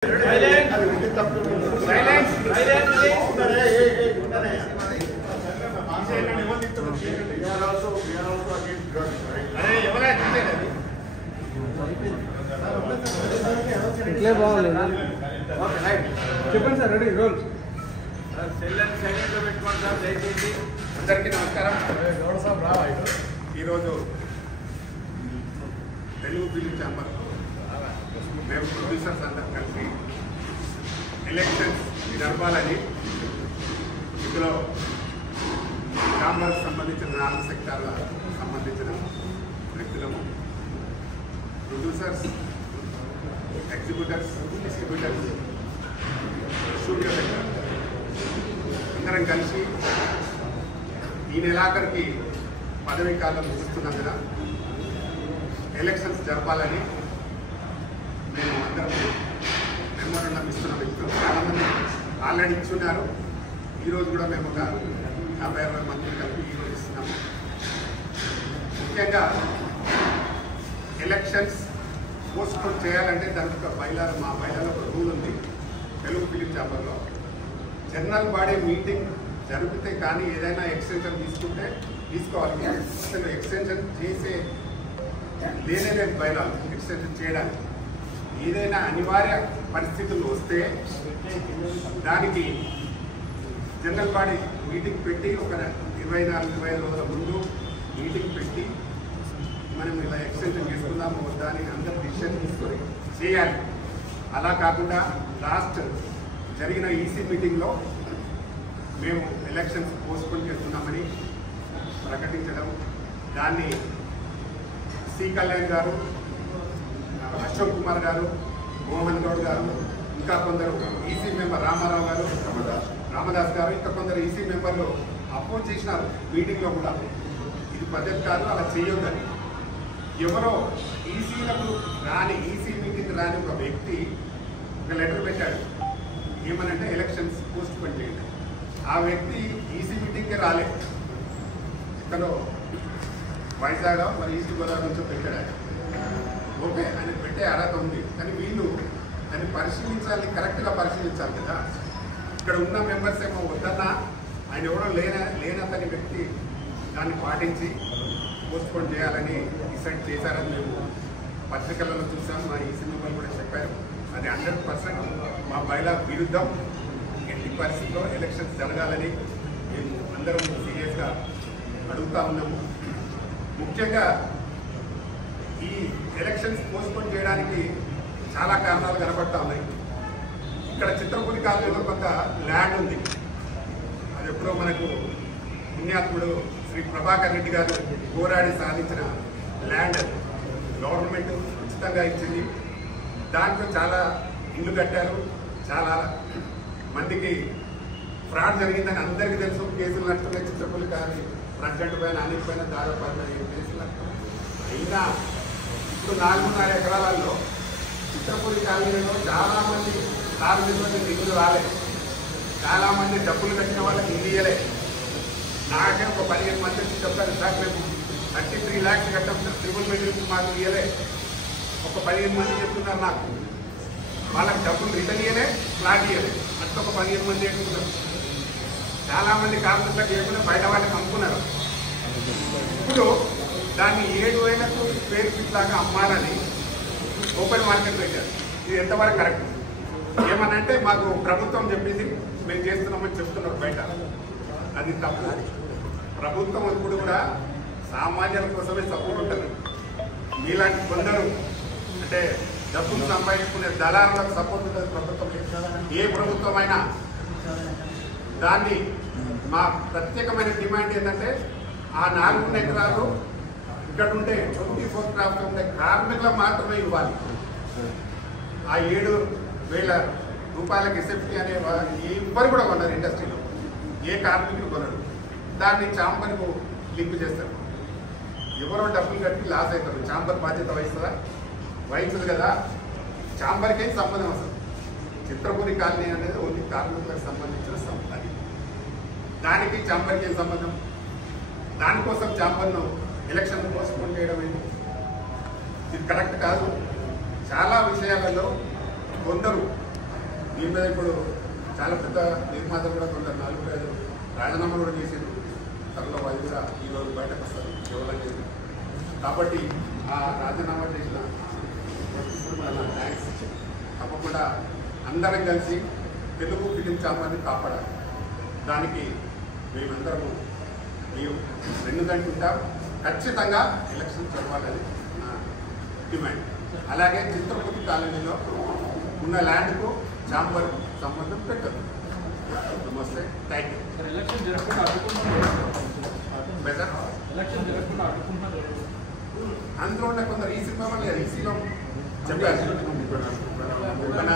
ఇట్లే బాగుంది. చెప్పండి సార్, రెడీ రోల్. అందరికీ నమస్కారం. ఈరోజు తెలుగు ఫిలిం ఛాంబర్ మేము ప్రొడ్యూసర్స్ అందరం కలిసి ఎలక్షన్స్ జరపాలని ఇందులో ఛాంబర్కి సంబంధించిన 4 సెక్టార్ల సంబంధించిన వ్యక్తులము, producers, executors, distributors, studio sector అందరం కలిసి ఈ నెలాఖరికి పదవీ కాలం ముగుస్తున్నందున ఎలక్షన్స్ జరపాలని మేము అందరం మెమోరండం ఇస్తున్న వ్యక్తులు చాలామంది ఆల్రెడీ ఇచ్చున్నారు. ఈరోజు కూడా మేము ఒక 50-60 మంది కలిపి ఈరోజు ఇస్తున్నాము. ముఖ్యంగా ఎలక్షన్స్ పోస్ట్పోన్ చేయాలంటే దానికి ఒక మా బైలాలో ఒక రూల్ ఉంది. తెలుగు ఫిలిం ఛాంబర్లో జనరల్ బాడీ మీటింగ్ జరిపితే కానీ ఏదైనా ఎక్స్టెన్షన్ తీసుకుంటే తీసుకోవాలి. అసలు ఎక్స్టెన్షన్ చేసే లేనే బైలాలు ఎక్స్టెన్షన్ చేయడానికి ఏదైనా అనివార్య పరిస్థితులు వస్తే దానికి జనరల్ బాడీ మీటింగ్ పెట్టి ఒక 24-25 రోజుల ముందు మీటింగ్ పెట్టి మనం ఇలా ఎక్స్టెన్షన్ చేసుకుందాము దానికి అందరూ డిసిషన్ తీసుకొని చేయాలి. అలా కాకుండా లాస్ట్ జరిగిన ఈసీ మీటింగ్లో మేము ఎలక్షన్స్ పోస్ట్పోన్ చేస్తున్నామని ప్రకటించడం, దాన్ని సి కళ్యాణ్ గారు, అశోక్ కుమార్ గారు, మోహన్ గౌడ్ గారు, ఇంకా కొందరు ఈసీ మెంబర్ రామారావు గారు, రామదాస్ గారు, ఇంకా కొందరు ఈసీ మెంబర్లు అపోజ్ చేసినారు మీటింగ్లో కూడా. ఇది పద్ధతి కాదు, అలా చేయొద్దని. ఎవరో ఈసీలకు రాని, ఈసీ మీటింగ్ రాని ఒక వ్యక్తి ఒక లెటర్ పెట్టాడు. ఏమనంటే ఎలక్షన్స్ పోస్ట్ పోన్ చేయండి. ఆ వ్యక్తి ఈసీ మీటింగ్కే రాలేదు. ఎక్కడో వైజాగ్ మరి ఈస్ట్ గోదావరి నుంచో పెట్టాడు. ఓకే, ఆయన పెట్టే అర్హత ఉంది, కానీ వీళ్ళు దాన్ని పరిశీలించాలి, కరెక్ట్గా పరిశీలించాలి కదా. ఇక్కడ ఉన్న మెంబర్స్ ఏమో వద్దన్నా ఆయన ఎవరో లేనతని వ్యక్తి దాన్ని పాటించి పోస్ట్పోన్ చేయాలని డిసైడ్ చేశారని మేము పత్రికలలో చూసాం. మా ఈసీ మెంబర్లు కూడా చెప్పారు. అది 100% మా బైలా విరుద్ధం. ఎట్టి పరిస్థితుల్లో ఎలక్షన్స్ జరగాలని మేము అందరం సీరియస్గా అడుగుతా ఉన్నాము. ముఖ్యంగా ఈ ఎలక్షన్స్ పోస్ట్పోన్ చేయడానికి చాలా కారణాలు కనబడతా ఉన్నాయి. ఇక్కడ చిత్రకూరి కాలనీలో కొంత ల్యాండ్ ఉంది. అది ఎప్పుడో మనకు పుణ్యాత్ముడు శ్రీ ప్రభాకర్ రెడ్డి గారు పోరాడి సాధించిన ల్యాండ్ గవర్నమెంట్ ఉచితంగా ఇచ్చింది. దాంట్లో చాలా ఇల్లు కట్టారు. చాలా మందికి ఫ్రాడ్ జరిగిందని అందరికీ తెలుసు. కేసులు నడుస్తున్నాయి. చిత్రకూరి కాలనీ ప్రెసిడెంట్ పైన, అనిల్ పైన దాదాపు 15 కేసులు అయినా ఇప్పుడు 4.5 ఎకరాలలో చిత్రకూరి కాలనీలో చాలామంది కార్మికులకు నిధులు రాలేదు. చాలామంది డబ్బులు కట్టిన వాళ్ళకి ఇల్లు ఇయ్యలే. నాకే ఒక 15 మంది వచ్చి చెప్పారు, సార్ మేము 33 lakhs కట్టాం సార్, ట్రిపుల్ బెడ్రూమ్ మాకు ఇయ్యలే. ఒక 15 మంది చెప్తున్నారు నాకు. వాళ్ళకి డబ్బులు రిటర్న్ ఇయ్యలే, ఫ్లాట్ ఇయ్యలే. అట్లా ఒక 15 మంది చెప్తున్నారు. చాలామంది కార్మికులకు ఇవ్వకుండా బయట వాళ్ళకి అమ్ముకున్నారు. ఇప్పుడు దాన్ని 7,000కు స్క్వేర్ ఫీట్ లాగా అమ్మాలని ఓపెన్ మార్కెట్ పెట్టారు. ఇది ఎంతవరకు కరెక్ట్? ఏమనంటే మాకు ప్రభుత్వం చెప్పింది, మేము చేస్తున్నామని చెప్తున్నారు బయట. అది తప్పు. ప్రభుత్వం ఇప్పుడు కూడా సామాన్యుల కోసమే సపోర్ట్ ఉంటుంది. మీలాంటి కొందరు అంటే డబ్బులు సంపాదించుకునే దళారులకు సపోర్ట్ ఉంటుంది ప్రభుత్వం. ఏ ప్రభుత్వం అయినా దాన్ని మా ప్రత్యేకమైన డిమాండ్ ఏంటంటే ఆ 4 ఎకరాలు ఇక్కడ ఉండే 24 క్రాఫ్ట్ ఉండే కార్మికులకు మాత్రమే ఇవ్వాలి. ఆ 7,000 రూపాయలకి ఎస్ఎఫ్టీ అనే ఎవ్వరు కూడా కొన్నారు. ఇండస్ట్రీలో ఏ కార్మికులు కొనరు. దాన్ని ఛాంబర్కు లింక్ చేస్తారు. ఎవరో డబ్బులు కట్టి లాస్ అవుతారు. ఛాంబర్ బాధ్యత వహిస్తుందా? వహించదు కదా. ఛాంబర్కి ఏం సంబంధం అసలు? చిత్రకూరి కాలనీ అనేది ఓన్లీ కార్మికులకు సంబంధించిన సంబంధం. దానికి ఛాంబర్కి ఏం సంబంధం? దానికోసం ఛాంబర్ను ఎలక్షన్ పోస్ట్పోన్ చేయడం ఏంటి? ఇది కరెక్ట్ కాదు. చాలా విషయాలలో కొందరు దీని మీద ఇప్పుడు చాలా పెద్ద నిర్మాతలు కూడా కొందరు 4-5 రాజీనామాలు కూడా చేశారు. త్వరలో వాళ్ళు కూడా ఈరోజు బయటకు వస్తారు కేవలం. కాబట్టి ఆ రాజీనామా చేసిన థ్యాంక్స్. తప్పకుండా అందరం కలిసి తెలుగు ఫిలిం ఛాంబర్ని కాపాడాలి. దానికి మేమందరము మేము వెన్నుదంటుంటాం. ఖచ్చితంగా ఎలక్షన్ జరగాలని నా డిమాండ్. అలాగే చిత్రపతి కాలనీలో ఉన్న ల్యాండ్కు ఛాంబర్ సంబంధం పెట్టదు. నమస్తే, థ్యాంక్ యూ. ఎలక్షన్ జరగకుండా బెటర్ అందులో ఉన్న కొందరు ఈసీ ఈసీలో చెప్పారు. మన